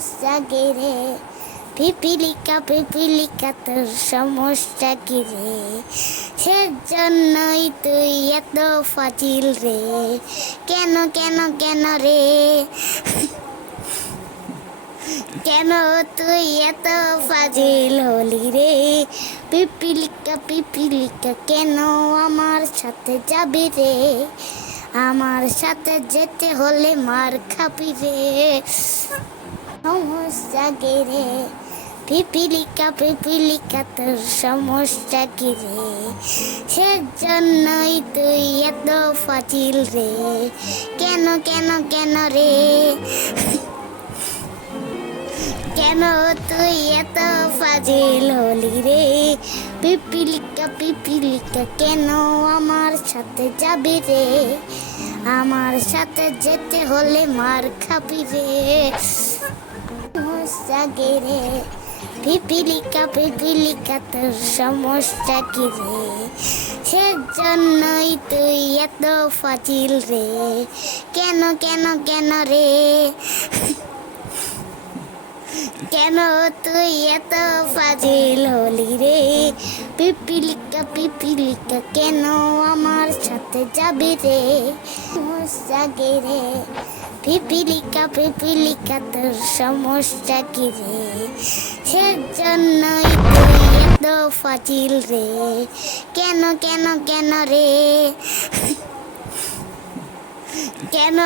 সমস্যা কি রে পিপিলিকা তোর সমস্যা কি রে সেজন্যই তুই এত ফাজিল রে কেন কেন কেন রে কেন তুই এত ফাজিল হলি রে পিপিলিকা কেন আমার সাথে যাবি রে আমার সাথে যেতে হলে মার খাবি রে সমস্যা কি রে পিপিলিকা তোর সমস্যা কি রে সেজন্যই তুই এত ফাজিল রে কেন কেন কেন রে কেন তুই এত ফাজিল হলি রে পিপিলিকা কেন আমার সাথে যাবি রে আমার সাথে যেতে হলে মার খাবি রে সমস্যা কি রে পিপিলিকা তোর সমস্যা কি রে সেজন্যই তুই এত ফাজিল রে কেন কেন কেন রে কেন তুই এত ফাজিল হলি রে পিপিলিকা কেন আমার সাথে যাবি রে সমস্যা কি রে পিপিলিকা তোর সমস্যা কি রে সেজন্যই তুই এত ফাজিল রে কেন কেন কেন রে কেন